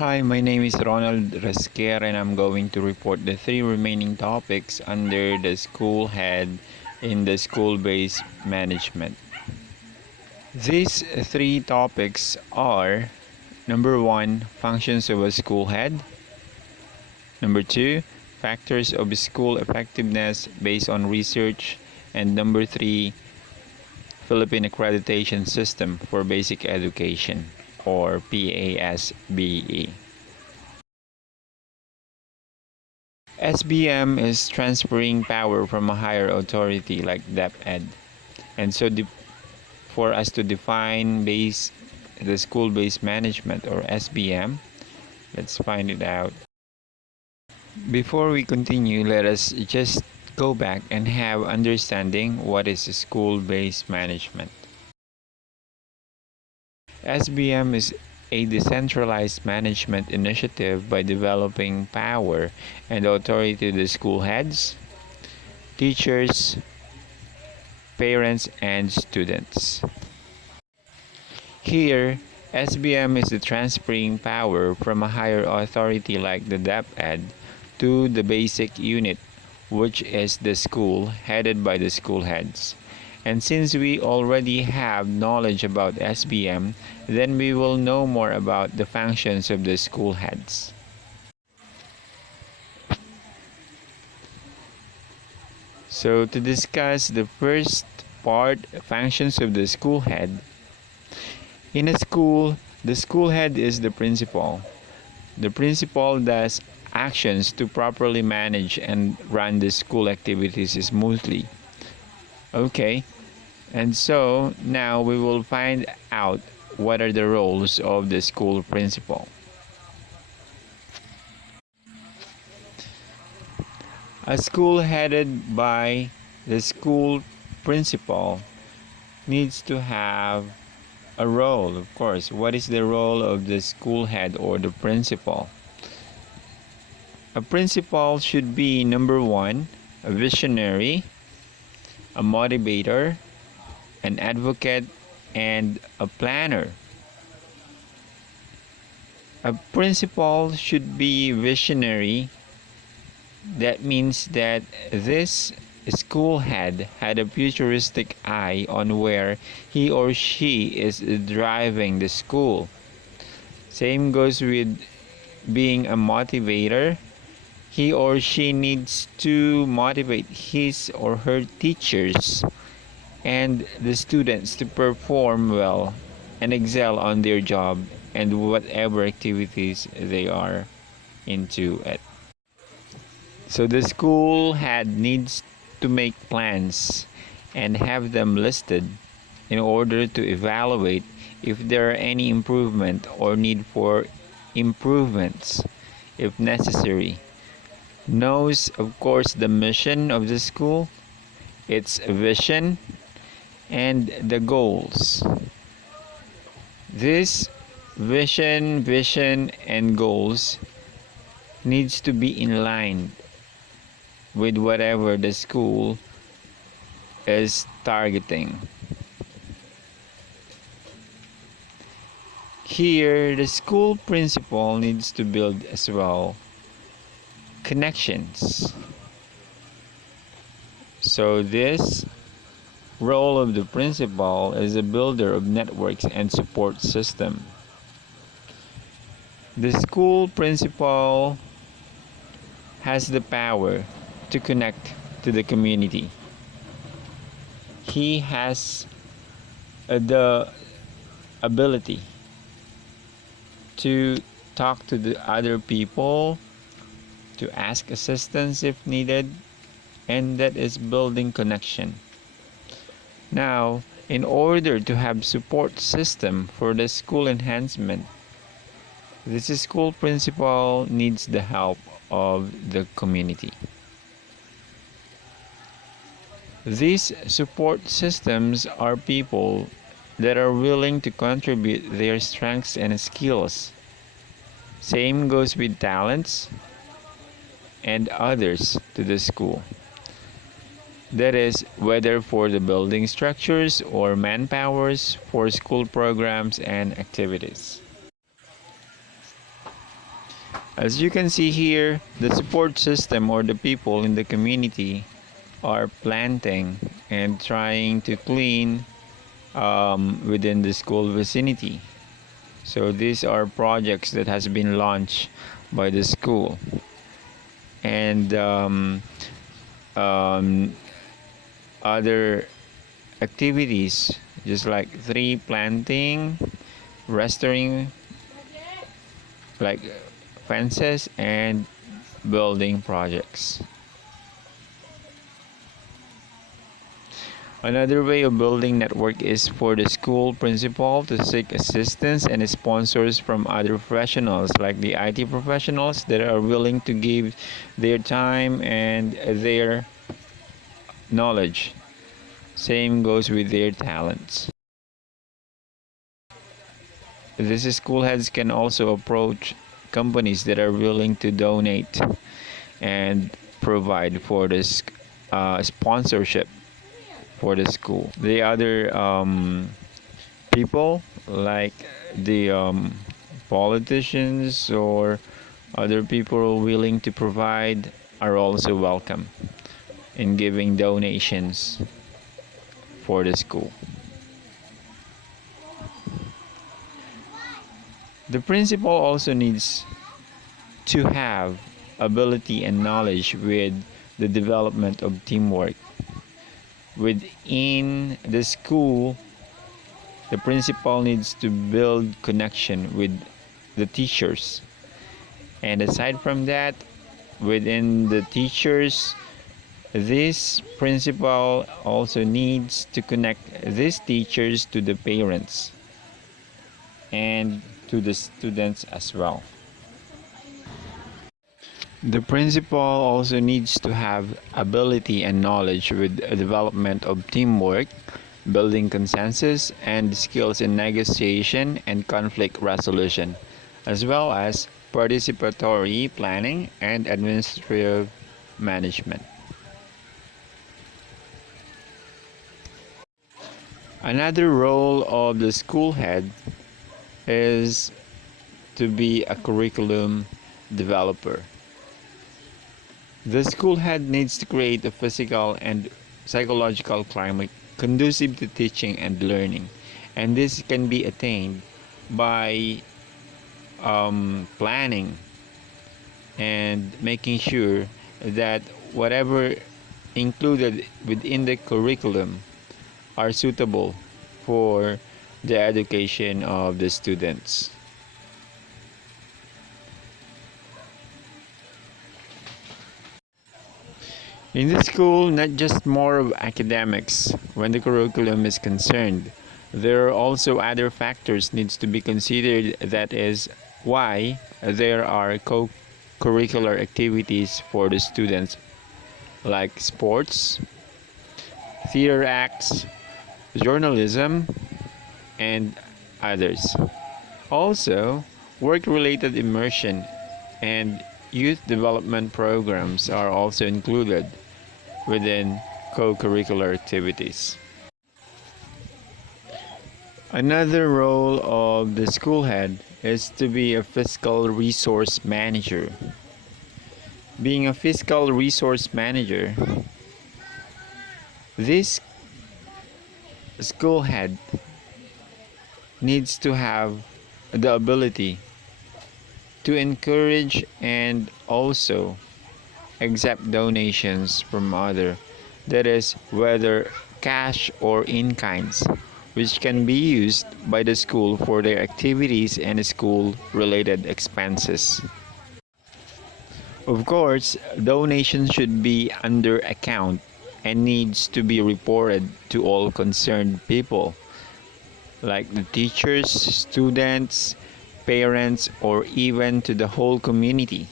Hi, my name is Ronald Resquier and I'm going to report the three remaining topics under the school head in the school-based management. These three topics are: number one, functions of a school head; number two, factors of school effectiveness based on research; and number three, Philippine Accreditation System for Basic Education, or PASBE. SBM is transferring power from a higher authority like DepEd. And so for us to define the school-based management, or SBM, let's find it out. Before we continue, let us just go back and have understanding what is school-based management. SBM is a decentralized management initiative by developing power and authority to the school heads, teachers, parents, and students. Here, SBM is the transferring power from a higher authority like the DepEd to the basic unit, which is the school, headed by the school heads. And since we already have knowledge about SBM, then we will know more about the functions of the school heads. So to discuss the first part, functions of the school head. In a school, the school head is the principal. The principal does actions to properly manage and run the school activities smoothly. Okay, and so now we will find out what are the roles of the school principal. A school headed by the school principal needs to have a role, of course. What is the role of the school head or the principal? A principal should be, number one, a visionary, a motivator, an advocate, and a planner. A principal should be visionary. That means that this school head had a futuristic eye on where he or she is driving the school. Same goes with being a motivator. He or she needs to motivate his or her teachers and the students to perform well and excel on their job and whatever activities they are into it. So the school head needs to make plans and have them listed in order to evaluate if there are any improvement or need for improvements if necessary. Knows, of course, the mission of the school, its vision, and the goals. This vision, and goals needs to be in line with whatever the school is targeting. Here, the school principal needs to build as well connections. So this role of the principal is a builder of networks and support system. The school principal has the power to connect to the community. He has the ability to talk to the other people, to ask assistance if needed, and that is building connection. Now, in order to have support system for the school enhancement, this school principal needs the help of the community. These support systems are people that are willing to contribute their strengths and skills. Same goes with talents and others to the school. That is, whether for the building structures or manpowers for school programs and activities. As you can see here, the support system or the people in the community are planting and trying to clean within the school vicinity. So these are projects that has been launched by the school, and um, other activities just like tree planting, restoring like fences, and building projects. Another way of building network is for the school principal to seek assistance and sponsors from other professionals like the IT professionals that are willing to give their time and their knowledge. Same goes with their talents. These school heads can also approach companies that are willing to donate and provide for this sponsorship for the school. The other people like the politicians or other people willing to provide are also welcome in giving donations for the school. The principal also needs to have ability and knowledge with the development of teamwork. Within the school, the principal needs to build connection with the teachers. And aside from that, within the teachers, this principal also needs to connect these teachers to the parents and to the students as well. The principal also needs to have ability and knowledge with the development of teamwork, building consensus, and skills in negotiation and conflict resolution, as well as participatory planning and administrative management. Another role of the school head is to be a curriculum developer. The school head needs to create a physical and psychological climate conducive to teaching and learning, and this can be attained by planning and making sure that whatever included within the curriculum are suitable for the education of the students. In the school, not just more of academics when the curriculum is concerned. There are also other factors needs to be considered, that is why there are co-curricular activities for the students like sports, theater acts, journalism, and others. Also, work-related immersion and youth development programs are also included within co-curricular activities. Another role of the school head is to be a fiscal resource manager. Being a fiscal resource manager, this school head needs to have the ability to encourage and also accept donations from other, that is whether cash or in kinds, which can be used by the school for their activities and school related expenses. Of course, donations should be under account and needs to be reported to all concerned people like the teachers, students, parents, or even to the whole community.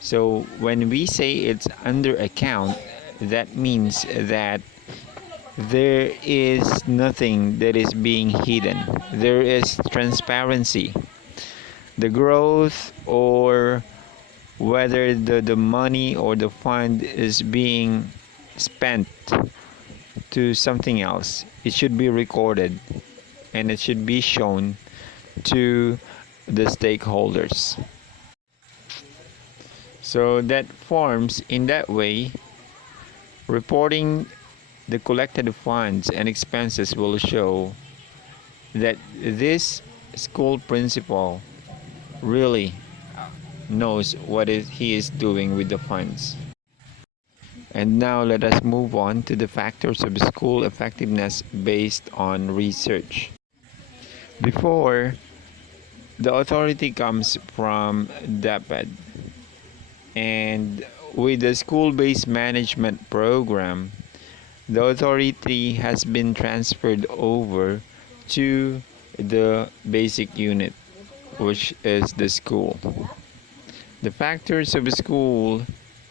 So when we say it's under account, that means that there is nothing that is being hidden. There is transparency. The growth or whether the money or the fund is being spent to something else, it should be recorded and it should be shown to the stakeholders. So that forms in that way, reporting the collected funds and expenses will show that this school principal really knows he is doing with the funds. And now let us move on to the factors of school effectiveness based on research. Before, the authority comes from DAPED, and with the school-based management program, the authority has been transferred over to the basic unit, which is the school. The factors of school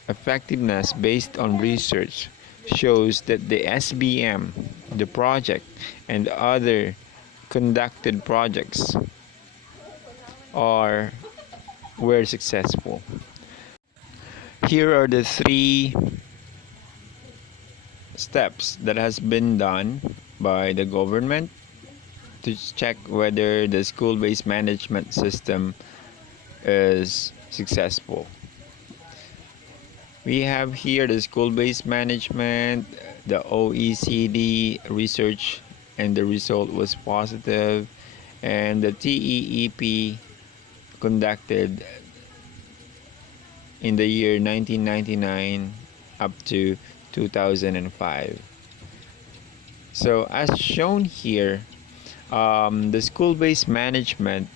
effectiveness based on research shows that the SBM, the project, and other conducted projects are were successful. Here are the three steps that has been done by the government to check whether the school-based management system is successful. We have here the school-based management, the OECD research, and the result was positive, and the TEEP conducted in the year 1999 up to 2005. So as shown here, the school-based management,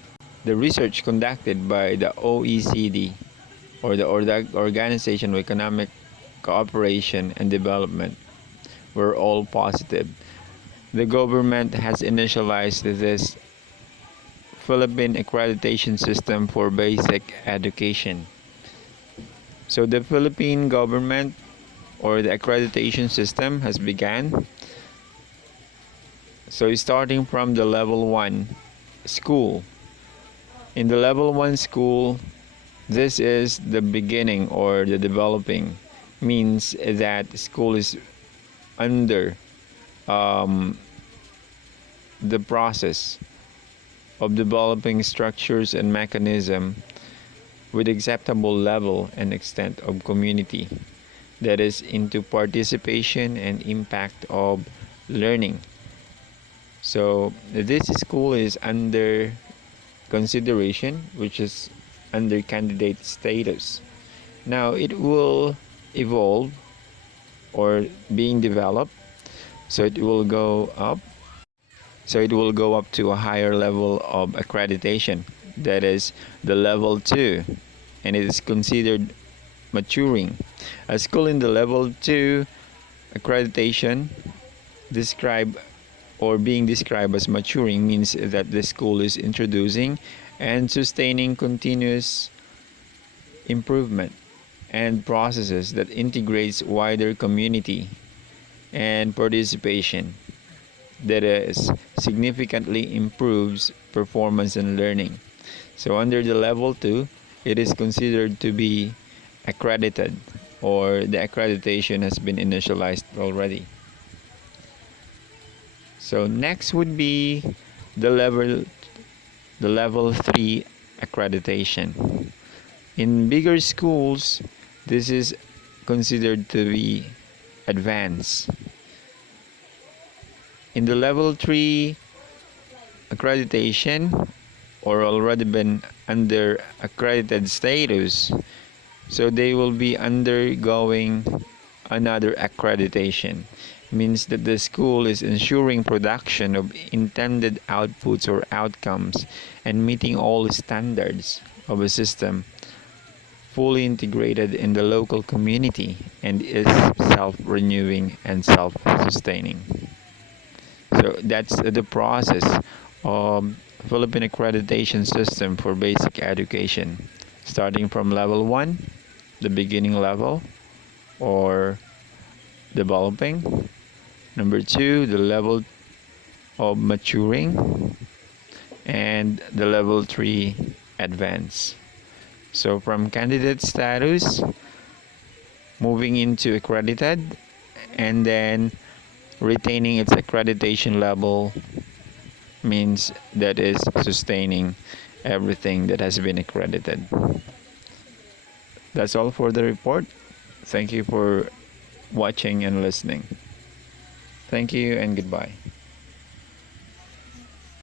the research conducted by the OECD, or the Organization of Economic Cooperation and Development, were all positive. The government has initialized this Philippine accreditation system for basic education. So the Philippine government, or the accreditation system, has begun. So starting from the level 1 school. In the level 1 school, this is the beginning or the developing, means that school is under the process of developing structures and mechanism with acceptable level and extent of community that is into participation and impact of learning. So this school is under consideration, which is under candidate status. Now it will evolve or being developed, so it will go up. So it will go up to a higher level of accreditation, that is the level 2, and it is considered maturing. A school in the level 2 accreditation describe or being described as maturing means that the school is introducing and sustaining continuous improvement and processes that integrates wider community and participation, that is significantly improves performance and learning. So under the level 2, it is considered to be accredited, or the accreditation has been initialized already. So next would be the level 3 accreditation. In bigger schools, this is considered to be advanced. In the level 3 accreditation, or already been under accredited status, so they will be undergoing another accreditation. Means that the school is ensuring production of intended outputs or outcomes and meeting all standards of a system fully integrated in the local community and is self-renewing and self-sustaining. So that's the process of Philippine accreditation system for basic education, starting from level 1, the beginning level or developing. Number 2, the level of maturing, and the level 3, advanced. So from candidate status, moving into accredited, and then retaining its accreditation level means that is sustaining everything that has been accredited. That's all for the report. Thank you for watching and listening. Thank you and goodbye.